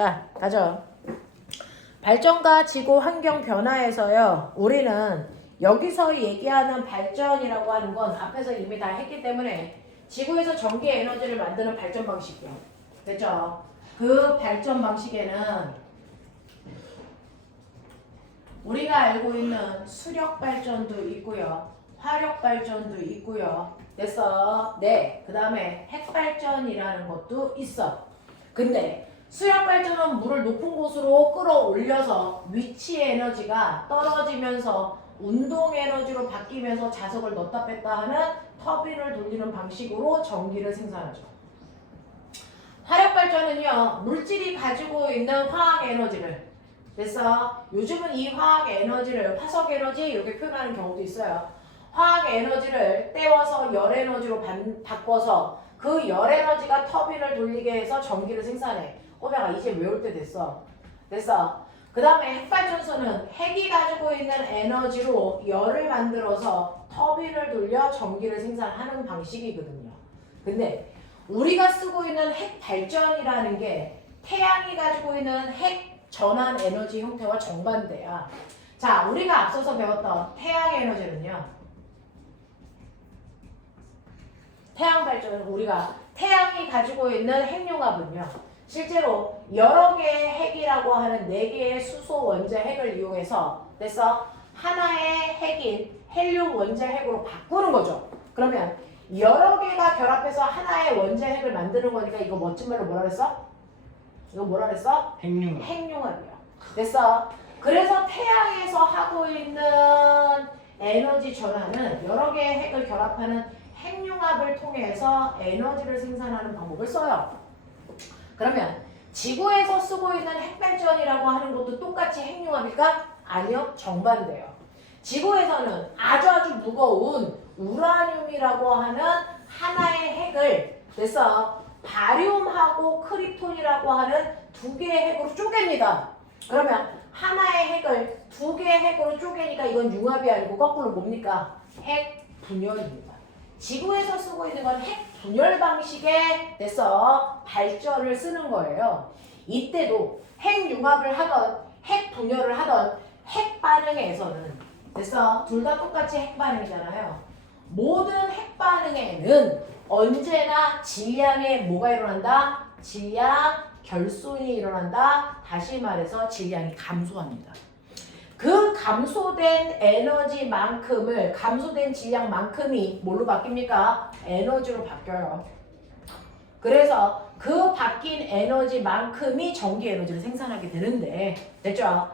자, 가죠. 발전과 지구 환경 변화에서요. 우리는 여기서 얘기하는 발전이라고 하는 건 앞에서 이미 다 했기 때문에 지구에서 전기 에너지를 만드는 발전 방식이요. 됐죠? 그 발전 방식에는 우리가 알고 있는 수력 발전도 있고요. 화력 발전도 있고요. 됐어? 네. 그 다음에 핵 발전이라는 것도 있어. 근데 수력 발전은 물을 높은 곳으로 끌어올려서 위치 에너지가 떨어지면서 운동 에너지로 바뀌면서 자석을 넣었다 뺐다 하는 터빈을 돌리는 방식으로 전기를 생산하죠. 화력 발전은요, 물질이 가지고 있는 화학 에너지를, 그래서 요즘은 이 화학 에너지를 화석 에너지 이렇게 표현하는 경우도 있어요. 화학 에너지를 떼워서 열 에너지로 바꿔서 그 열 에너지가 터빈을 돌리게 해서 전기를 생산해. 꼬매가 이제 외울 때 됐어. 그 다음에 핵발전소는 핵이 가지고 있는 에너지로 열을 만들어서 터빈을 돌려 전기를 생산하는 방식이거든요. 근데 우리가 쓰고 있는 핵발전이라는 게 태양이 가지고 있는 핵 전환 에너지 형태와 정반대야. 자, 우리가 앞서서 배웠던 태양 에너지는요. 태양 발전은 우리가 태양이 가지고 있는 핵융합은요. 실제로 여러 개의 핵이라고 하는 4개의 수소 원자 핵을 이용해서 됐어? 하나의 핵인 헬륨 원자 핵으로 바꾸는 거죠. 그러면 여러 개가 결합해서 하나의 원자 핵을 만드는 거니까 이거 멋진 말로 뭐라 그랬어? 이거 뭐라 그랬어? 핵융합. 핵융합이야. 됐어? 그래서 태양에서 하고 있는 에너지 전환은 여러 개의 핵을 결합하는 핵융합을 통해서 에너지를 생산하는 방법을 써요. 그러면 지구에서 쓰고 있는 핵발전이라고 하는 것도 똑같이 핵융합일까? 아니요. 정반대요. 지구에서는 아주 무거운 우라늄이라고 하는 하나의 핵을 그래서 바륨하고 크립톤이라고 하는 2개의 핵으로 쪼갭니다. 그러면 하나의 핵을 2개의 핵으로 쪼개니까 이건 융합이 아니고 거꾸로 뭡니까? 핵 분열입니다. 지구에서 쓰고 있는 건 핵 분열 방식의 돼서 발전을 쓰는 거예요. 이때도 핵 융합을 하던 핵 분열을 하던 핵 반응에서는 됐어? 둘 다 똑같이 핵 반응이잖아요. 모든 핵 반응에는 언제나 질량에 뭐가 일어난다? 질량 결손이 일어난다. 다시 말해서 질량이 감소합니다. 그 감소된 에너지만큼을 감소된 질량만큼이 뭘로 바뀝니까? 에너지로 바뀌어요. 그래서 그 바뀐 에너지만큼이 전기 에너지를 생산하게 되는데 됐죠?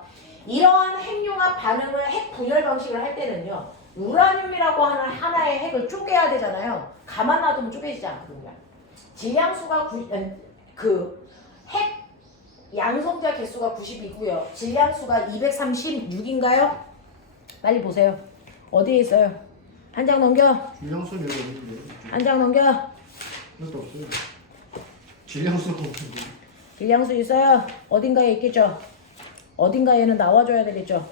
이러한 핵융합 반응을 핵 분열 방식을 할 때는요. 우라늄이라고 하는 하나의 핵을 쪼개야 되잖아요. 가만 놔두면 쪼개지지 않거든요. 질량수가 핵 양성자 개수가 90이고요. 질량수가 236인가요? 빨리 보세요. 어디에 있어요? 한 장 넘겨. 질량수는 여기 없는데. 한 장 넘겨. 이것도 없어요. 질량수가 없는데. 질량수 있어요? 어딘가에 있겠죠? 어딘가에는 나와줘야 되겠죠?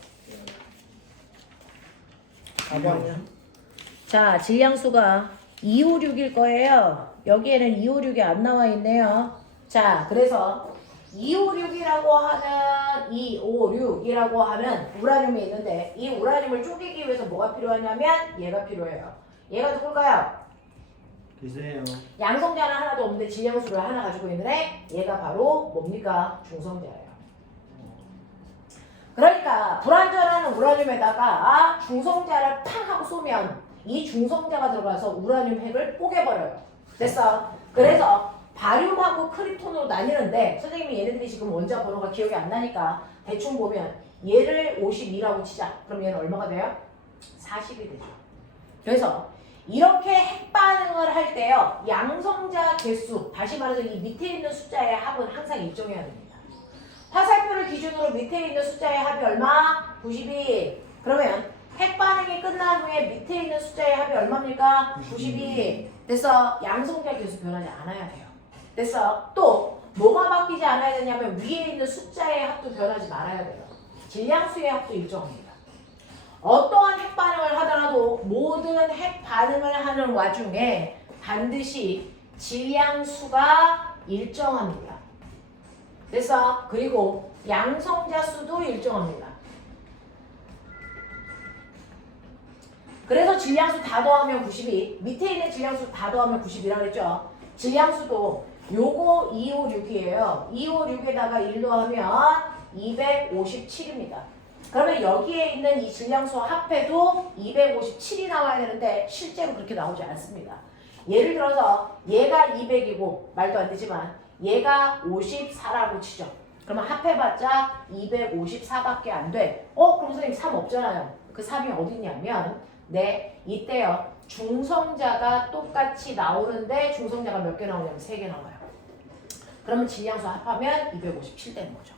아니야. 자, 질량수가 256일 거예요. 여기에는 256이 안 나와 있네요. 자, 그래서 256이라고 하는 우라늄이 있는데 이 우라늄을 쪼개기 위해서 뭐가 필요하냐면 얘가 필요해요. 얘가 누굴까요? 계세요. 양성자는 하나도 없는데 질량수를 하나 가지고 있는데 얘가 바로 뭡니까? 중성자예요. 그러니까 불완전한 우라늄에다가 중성자를 팡 하고 쏘면 이 중성자가 들어가서 우라늄 핵을 뽀개버려요. 됐어? 그래서 바륨하고 크립톤으로 나뉘는데 선생님이 얘네들이 지금 원자 번호가 기억이 안 나니까 대충 보면 얘를 52라고 치자. 그럼 얘는 얼마가 돼요? 40이 되죠. 그래서 이렇게 핵 반응을 할 때요. 양성자 개수, 다시 말해서 이 밑에 있는 숫자의 합은 항상 일정해야 됩니다. 화살표를 기준으로 밑에 있는 숫자의 합이 얼마? 92. 그러면 핵 반응이 끝난 후에 밑에 있는 숫자의 합이 얼마입니까? 92. 그래서 양성자 개수 변하지 않아야 돼요. 됐어? 또 뭐가 바뀌지 않아야 되냐면 위에 있는 숫자의 합도 변하지 말아야 돼요. 질량수의 합도 일정합니다. 어떠한 핵 반응을 하더라도 모든 핵 반응을 하는 와중에 반드시 질량수가 일정합니다. 됐어? 그리고 양성자 수도 일정합니다. 그래서 질량수 다 더하면 92. 밑에 있는 질량수 다 더하면 90이라고 했죠. 질량수도 요거 256이에요. 256에다가 1 더하면 257입니다. 그러면 여기에 있는 이 질량수 합해도 257이 나와야 되는데 실제로 그렇게 나오지 않습니다. 예를 들어서 얘가 200이고 말도 안 되지만 얘가 54라고 치죠. 그러면 합해봤자 254밖에 안 돼. 그럼 선생님 3 없잖아요. 그 3이 어디 있냐면 네, 이때요. 중성자가 똑같이 나오는데 중성자가 몇 개 나오냐면 3개 나와요. 그러면 질량수 합하면 257 되는 거죠.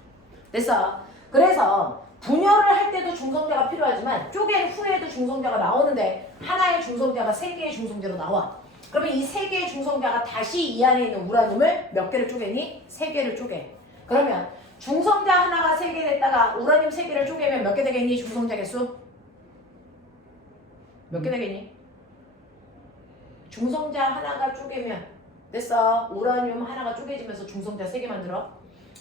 됐어? 그래서 분열을 할 때도 중성자가 필요하지만 쪼갠 후에도 중성자가 나오는데 하나의 중성자가 3개의 중성자로 나와. 그러면 이 3개의 중성자가 다시 이 안에 있는 우라늄을 몇 개를 쪼개니? 3개를 쪼개. 그러면 중성자 하나가 3개 됐다가 우라늄 3개를 쪼개면 몇 개 되겠니? 중성자 개수? 몇 개 되겠니? 중성자 하나가 쪼개면 됐어. 우라늄 하나가 쪼개지면서 중성자 3개 만들어.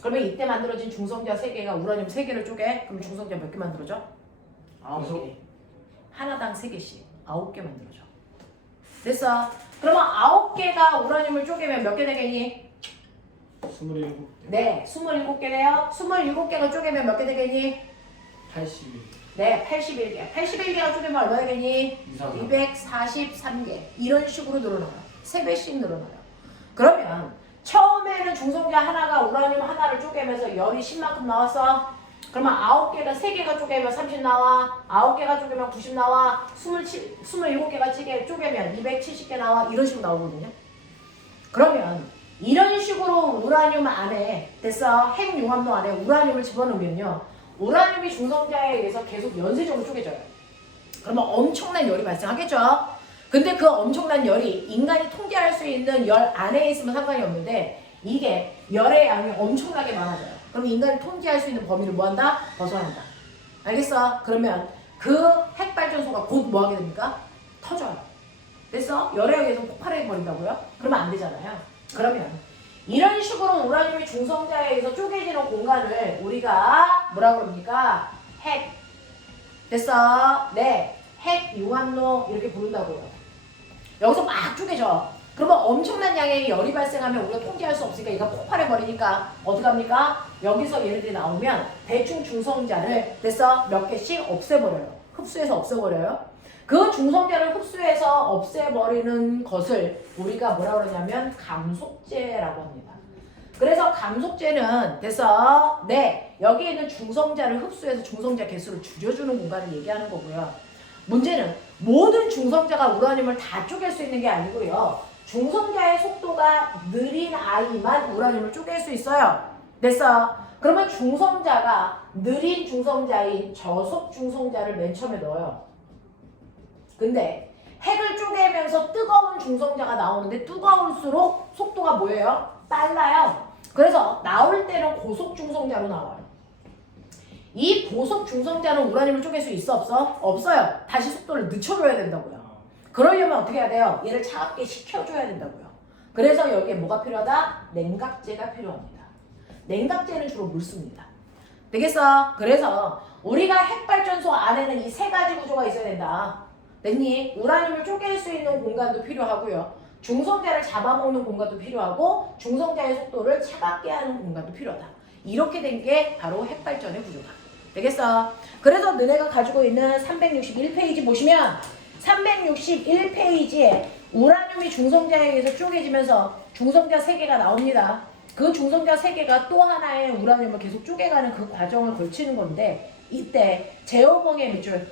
그러면 이때 만들어진 중성자 3개가 우라늄 3개를 쪼개. 그럼 중성자 몇 개 만들어져? 9개. 하나당 3개씩 9개 만들어져. 됐어. 그러면 9개가 우라늄을 쪼개면 몇 개 되겠니? 27개. 네, 27개 돼요. 27개가 쪼개면 몇 개 되겠니? 81. 네, 81개. 81개가 쪼개면 얼마 되겠니? 243개. 이런 식으로 늘어나요. 3배씩 늘어나요. 그러면 처음에는 중성자 하나가 우라늄 하나를 쪼개면서 열이 10만큼 나왔어. 그러면 9개가 3개가 쪼개면 30 나와. 9개가 쪼개면 90 나와. 27개가 쪼개면 270개 나와. 이런 식으로 나오거든요. 그러면 이런 식으로 우라늄 안에 됐어. 핵융합로 안에 우라늄을 집어넣으면요. 우라늄이 중성자에 의해서 계속 연쇄적으로 쪼개져요. 그러면 엄청난 열이 발생하겠죠. 근데 그 엄청난 열이 인간이 통제할 수 있는 열 안에 있으면 상관이 없는데 이게 열의 양이 엄청나게 많아져요. 그럼 인간이 통제할 수 있는 범위를 뭐한다? 벗어난다. 알겠어? 그러면 그 핵발전소가 곧 뭐하게 됩니까? 터져요. 됐어? 열에 의해서 폭발해버린다고요? 그러면 안 되잖아요. 그러면 이런 식으로 우라늄이 중성자에 의해서 쪼개지는 공간을 우리가 뭐라 그럽니까? 핵. 됐어? 네. 핵융합로 이렇게 부른다고요. 여기서 막 쪼개져. 그러면 엄청난 양의 열이 발생하면 우리가 통제할 수 없으니까 얘가 폭발해버리니까 어디 갑니까? 여기서 얘네들이 나오면 대충 중성자를 됐어? 몇 개씩 없애버려요. 흡수해서 없애버려요. 그 중성자를 흡수해서 없애버리는 것을 우리가 뭐라 그러냐면 감속제라고 합니다. 그래서 감속제는 됐어? 네, 여기에 있는 중성자를 흡수해서 중성자 개수를 줄여주는 공간을 얘기하는 거고요. 문제는 모든 중성자가 우라늄을 다 쪼갤 수 있는 게 아니고요. 중성자의 속도가 느린 아이만 우라늄을 쪼갤 수 있어요. 됐어? 그러면 중성자가 느린 중성자인 저속 중성자를 맨 처음에 넣어요. 근데 핵을 쪼개면서 뜨거운 중성자가 나오는데 뜨거울수록 속도가 뭐예요? 빨라요. 그래서 나올 때는 고속 중성자로 나와요. 이 고속 중성자는 우라늄을 쪼갤 수 있어 없어? 없어요. 다시 속도를 늦춰줘야 된다고요. 그러려면 어떻게 해야 돼요? 얘를 차갑게 식혀줘야 된다고요. 그래서 여기에 뭐가 필요하다? 냉각제가 필요합니다. 냉각제는 주로 물 씁니다. 되겠어? 그래서 우리가 핵발전소 안에는 이 3가지 구조가 있어야 된다. 됐니? 우라늄을 쪼갤 수 있는 공간도 필요하고요. 중성자를 잡아먹는 공간도 필요하고 중성자의 속도를 차갑게 하는 공간도 필요하다. 이렇게 된 게 바로 핵발전의 구조다. 되겠어? 그래서 너네가 가지고 있는 361페이지 보시면 361페이지에 우라늄이 중성자에 의해서 쪼개지면서 중성자 3개가 나옵니다. 그 중성자 3개가 또 하나의 우라늄을 계속 쪼개가는 그 과정을 걸치는 건데 이때 제어봉의 밑줄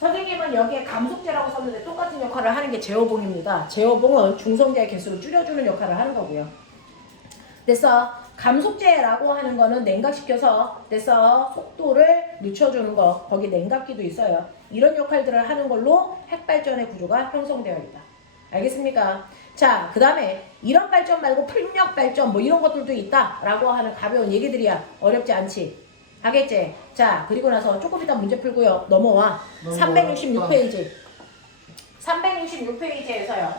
선생님은 여기에 감속제라고 썼는데 똑같은 역할을 하는 게 제어봉입니다. 제어봉은 중성자의 개수를 줄여주는 역할을 하는 거고요. 됐어? 감속제라고 하는 거는 냉각시켜서 됐어? 속도를 늦춰주는 거. 거기 냉각기도 있어요. 이런 역할들을 하는 걸로 핵발전의 구조가 형성되어 있다. 알겠습니까? 자, 그 다음에 이런 발전 말고 풀력 발전 뭐 이런 것들도 있다라고 하는 가벼운 얘기들이야. 어렵지 않지? 하겠지? 자, 그리고 나서 조금 이따 문제 풀고요. 넘어와. 366페이지. 366페이지에서요.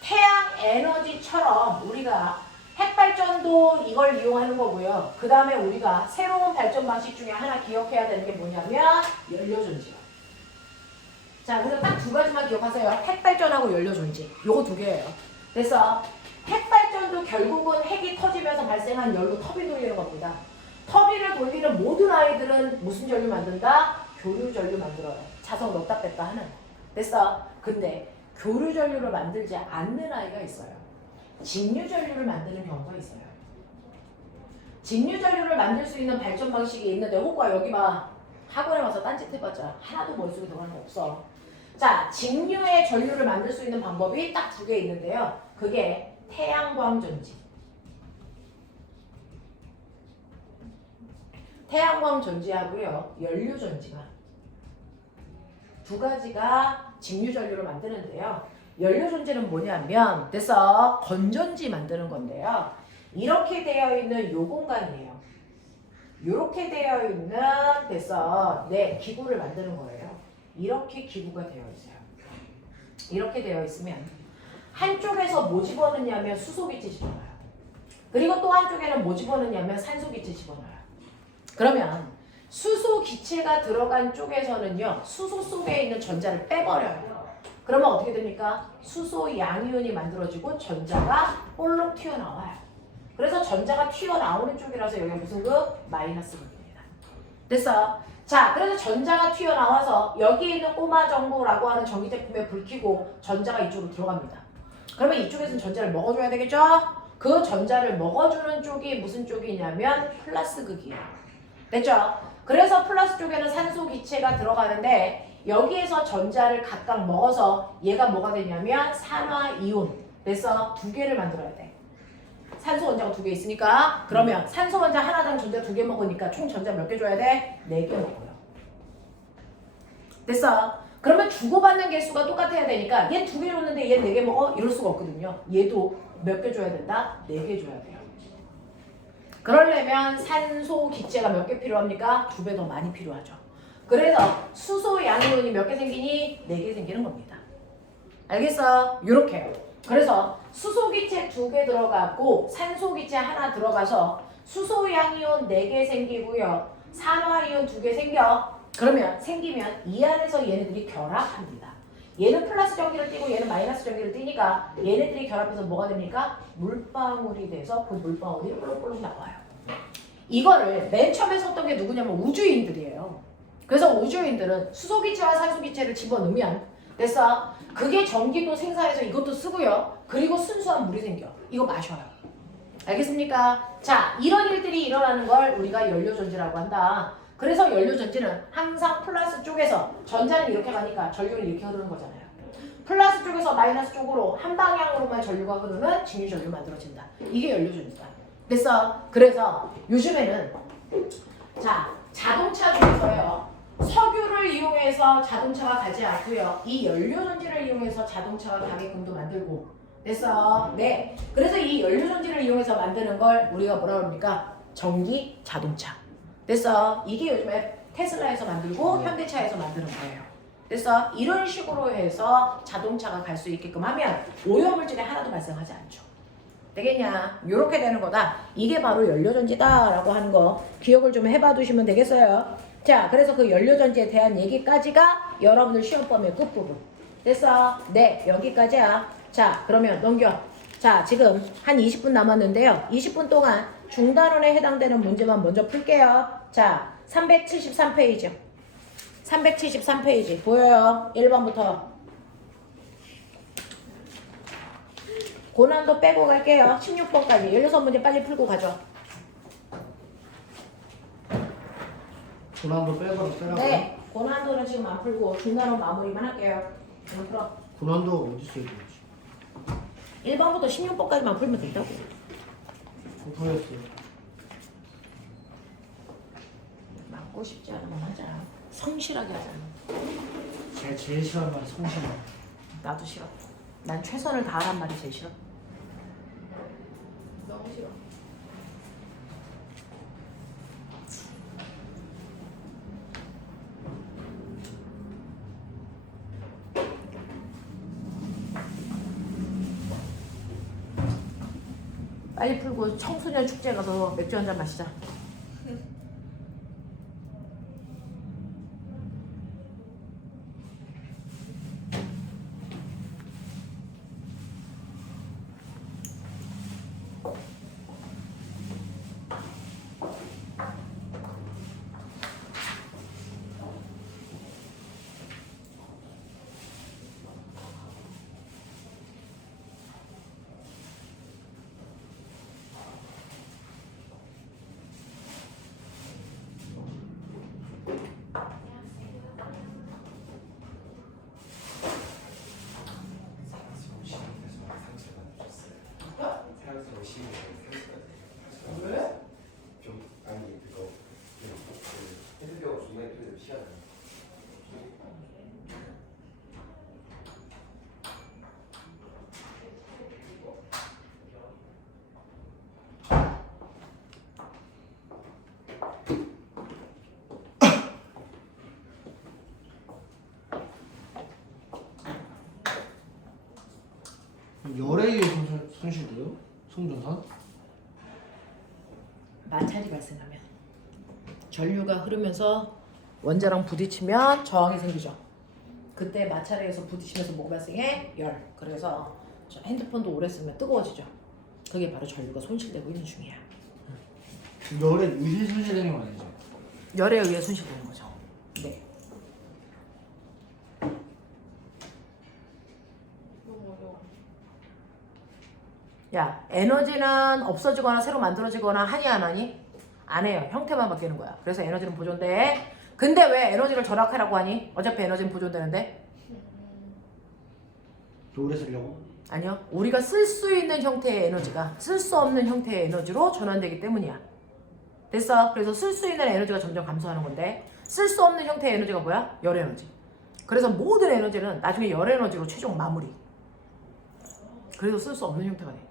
태양 에너지처럼 우리가 핵발전도 이걸 이용하는 거고요. 그 다음에 우리가 새로운 발전 방식 중에 하나 기억해야 되는 게 뭐냐면 연료전지요. 자, 그래서 딱 두 가지만 기억하세요. 핵발전하고 연료전지. 요거 두 개예요. 그래서 핵발전도 결국은 핵이 터지면서 발생한 열로 터빈 돌리는 겁니다. 터빈을 돌리는 모든 아이들은 무슨 전류 만든다? 교류 전류 만들어요. 자석 넣었다 뺐다 하는. 됐어? 근데 교류 전류를 만들지 않는 아이가 있어요. 직류 전류를 만드는 경우가 있어요. 직류 전류를 만들 수 있는 발전 방식이 있는데 호구가 여기 봐. 학원에 와서 딴짓 해봤자 하나도 머릿속에 들어가는 거 없어. 자, 직류의 전류를 만들 수 있는 방법이 딱 두 개 있는데요. 그게 태양광 전지. 태양광 전지하고요. 연료 전지가 두 가지가 직류 전류를 만드는데요. 연료 전지는 뭐냐면 그래서 건전지 만드는 건데요. 이렇게 되어 있는 요 공간이에요. 이렇게 되어 있는 그래서 네 기구를 만드는 거예요. 이렇게 기구가 되어 있어요. 이렇게 되어 있으면 한쪽에서 뭐 집어넣냐면 수소기체 집어넣어요. 그리고 또 한쪽에는 뭐 집어넣냐면 산소기체 집어넣어요. 그러면 수소기체가 들어간 쪽에서는요. 수소 속에 있는 전자를 빼버려요. 그러면 어떻게 됩니까? 수소 양이온이 만들어지고 전자가 볼록 튀어나와요. 그래서 전자가 튀어나오는 쪽이라서 여기가 무슨 극? 마이너스 극입니다. 됐어? 자, 그래서 전자가 튀어나와서 여기에 있는 꼬마 전구라고 하는 전기제품에 불 켜고 전자가 이쪽으로 들어갑니다. 그러면 이쪽에서는 전자를 먹어줘야 되겠죠? 그 전자를 먹어주는 쪽이 무슨 쪽이냐면 플러스 극이에요. 됐죠? 그래서 플러스 쪽에는 산소 기체가 들어가는데 여기에서 전자를 각각 먹어서 얘가 뭐가 되냐면 산화이온. 그래서 두 개를 만들어야 돼. 산소 원자가 두 개 있으니까 그러면 산소 원자 하나당 전자 두 개 먹으니까 총 전자 몇 개 줘야 돼? 4개 먹어요. 됐어? 그러면 주고받는 개수가 똑같아야 되니까 얘 두 개 줬는데 얘 4개 먹어? 이럴 수가 없거든요. 얘도 몇 개 줘야 된다? 4개 줘야 돼요. 그러려면 산소 기체가 몇 개 필요합니까? 2배 더 많이 필요하죠. 그래서 수소 양이온이 몇 개 생기니? 4개 생기는 겁니다. 알겠어? 요렇게요. 그래서 수소기체 2개 들어가고 산소기체 하나 들어가서 수소양이온 4개 생기고요. 산화이온 2개 생겨. 그러면 생기면 이 안에서 얘네들이 결합합니다. 얘는 플러스 전기를 띠고 얘는 마이너스 전기를 띠니까 얘네들이 결합해서 뭐가 됩니까? 물방울이 돼서 그 물방울이 뽀록뽀록 나와요. 이거를 맨 처음에 썼던 게 누구냐면 우주인들이에요. 그래서 우주인들은 수소기체와 산소기체를 집어넣으면 됐어? 그게 전기도 생산해서 이것도 쓰고요. 그리고 순수한 물이 생겨. 이거 마셔요. 알겠습니까? 자, 이런 일들이 일어나는 걸 우리가 연료전지라고 한다. 그래서 연료전지는 항상 플러스 쪽에서 전자는 이렇게 가니까 전류는 이렇게 흐르는 거잖아요. 플러스 쪽에서 마이너스 쪽으로 한 방향으로만 전류가 흐르는 직류전류 만들어진다. 이게 연료전지다. 됐어? 그래서 요즘에는 자, 자동차 중에서요. 석유를 이용해서 자동차가 가지 않고요. 이 연료전지를 이용해서 자동차가 가게끔도 만들고 됐어? 네. 그래서 이 연료전지를 이용해서 만드는 걸 우리가 뭐라 그럽니까? 전기 자동차. 됐어? 이게 요즘에 테슬라에서 만들고 현대차에서 만드는 거예요. 됐어? 이런 식으로 해서 자동차가 갈 수 있게끔 하면 오염물질이 하나도 발생하지 않죠. 되겠냐? 요렇게 되는 거다. 이게 바로 연료전지다라고 하는 거 기억을 좀 해봐 두시면 되겠어요. 자, 그래서 그 연료전지에 대한 얘기까지가 여러분들 시험범의 끝부분. 됐어? 네, 여기까지야. 자, 그러면 넘겨. 자, 지금 한 20분 남았는데요. 20분 동안 중단원에 해당되는 문제만 먼저 풀게요. 자, 373페이지. 373페이지. 보여요? 1번부터. 고난도 빼고 갈게요. 16번까지. 16문제 빨리 풀고 가죠. 고난도 빼라고. 네. 고난도는 지금 안 풀고 중단원 마무리만 할게요. 그럼 풀어. 고난도 어디 있어야 되지? 1번부터 16번까지만 풀면 된다고. 풀렸어요. 맞고 싶지 않으면 하자. 성실하게 하자. 제일 싫어하는 말이 성실함. 나도 싫어. 난 최선을 다하란 말이 제일 싫어. 너무 싫어. 빨리 풀고 청소년 축제 가서 맥주 한잔 마시자. 왜? 좀 아니 그거 해수병 중간에 또 시간 열에 의해 손실돼요? 송전선? 마찰이 발생하면 전류가 흐르면서 원자랑 부딪히면 저항이 생기죠. 그때 마찰에 의해서 부딪히면서 뭐가 발생해? 열. 그래서 저 핸드폰도 오래 쓰면 뜨거워지죠. 그게 바로 전류가 손실되고 있는 중이야. 열에 의해 손실되는 건 아니죠? 열에 의해 손실되는 거죠. 네. 야, 에너지는 없어지거나 새로 만들어지거나 하니 안 하니? 안 해요. 형태만 바뀌는 거야. 그래서 에너지는 보존돼. 근데 왜 에너지를 절약하라고 하니? 어차피 에너지는 보존되는데? 오래 쓰려고? 아니요. 우리가 쓸 수 있는 형태의 에너지가 쓸 수 없는 형태의 에너지로 전환되기 때문이야. 됐어? 그래서 쓸 수 있는 에너지가 점점 감소하는 건데 쓸 수 없는 형태의 에너지가 뭐야? 열 에너지. 그래서 모든 에너지는 나중에 열 에너지로 최종 마무리. 그래서 쓸 수 없는 형태가 돼.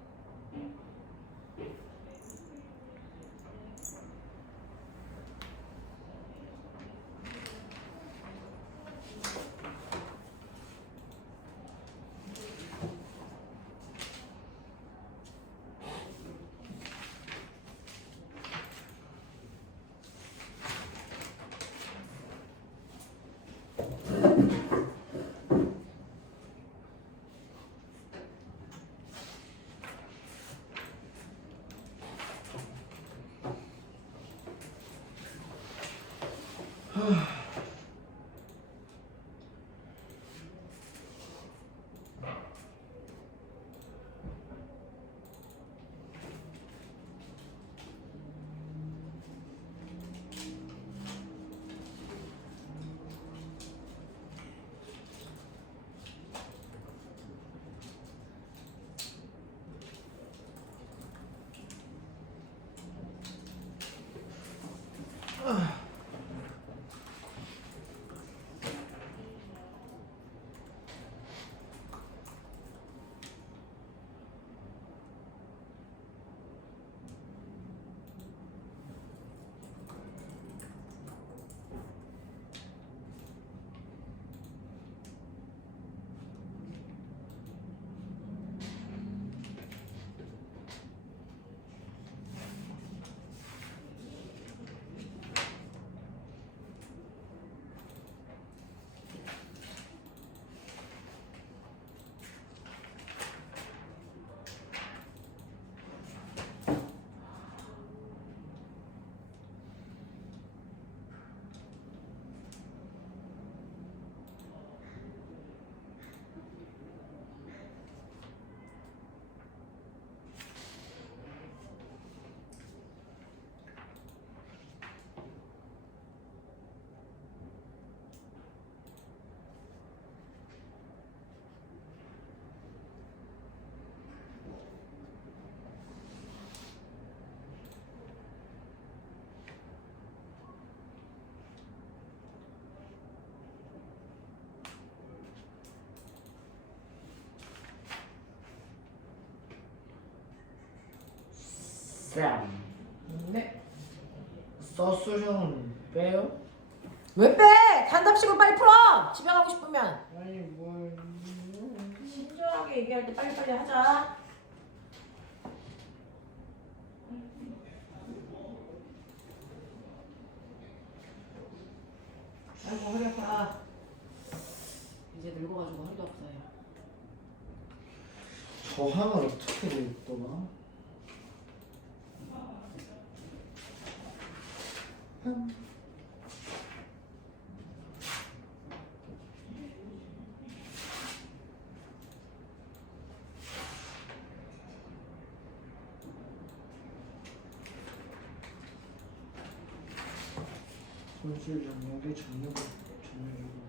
뺨. 네. 서술형 빼요? 왜 빼? 단답식으로 빨리 풀어. 집에 가고 싶으면. 아니 뭘 친절하게 얘기할 때 빨리빨리 하자. 아이고 허리 아파. 이제 늙어가지고 허리도 아프다. 저항을 어떻게 되겠더라? 손실 장력이 장력을 장력으로